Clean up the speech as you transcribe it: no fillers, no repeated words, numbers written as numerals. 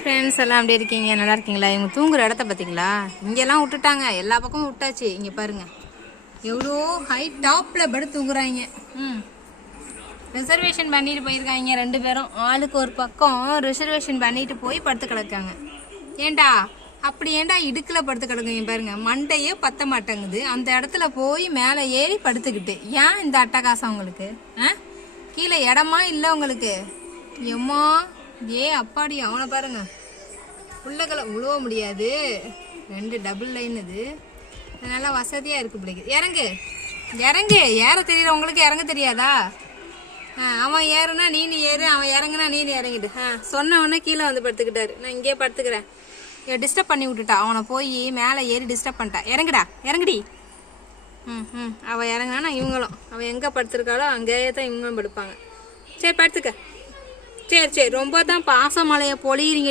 Friends எல்லாம் எப்படி இருக்கீங்க? நல்லா இருக்கீங்களா? இவங்க தூங்குற இடத்த பார்த்தீங்களா? இங்கெல்லாம் விட்டுட்டாங்க, எல்லா பக்கமும் விட்டாச்சு. இங்கே பாருங்க, எவ்வளோ ஹை டாப்பில் படுத்து தூங்குறாங்க. ரிசர்வேஷன் பண்ணிட்டு போயிருக்காங்க ரெண்டு பேரும். ஆளுக்கு ஒரு பக்கம் ரிசர்வேஷன் பண்ணிட்டு போய் படுத்து கிடக்காங்க. ஏண்டா அப்படி ஏண்டா இடுக்கில் படுத்து கிடக்குங்க பாருங்க. மண்டையே பத்த மாட்டேங்குது. அந்த இடத்துல போய் மேலே ஏறி படுத்துக்கிட்டு ஏன் இந்த அட்டகாசம் உங்களுக்கு? கீழே இடமா இல்லை உங்களுக்கு? எம்மா அப்பாடி, அவனை பாருங்க, உள்ளகளை உழுவ முடியாது. ரெண்டு டபுள் லைன், இது நல்லா வசதியாக இருக்குது பிடிக்குது. இறங்கு இறங்கு, ஏற தெரியல உங்களுக்கு, இறங்க தெரியாதா? அவன் ஏறுனா நீ ஏறு, அவன் இறங்குனா நீ இறங்கிட்டு. சொன்ன உடனே கீழே வந்து படுத்துக்கிட்டாரு. நான் இங்கே படுத்துக்கிறேன். டிஸ்டர்ப் பண்ணி விட்டுட்டா. அவனை போய் மேலே ஏறி டிஸ்டர்ப் பண்ணிட்டா. இறங்குடா இறங்குடி. அவள் இறங்கினா இவங்களும், அவள் எங்கே படுத்துருக்காளோ அங்கேயே தான் இவங்களும் படுப்பாங்க. சரி படுத்துக்க. சரி ரொம்ப தான் பாசமலையை பொழியிறீங்க.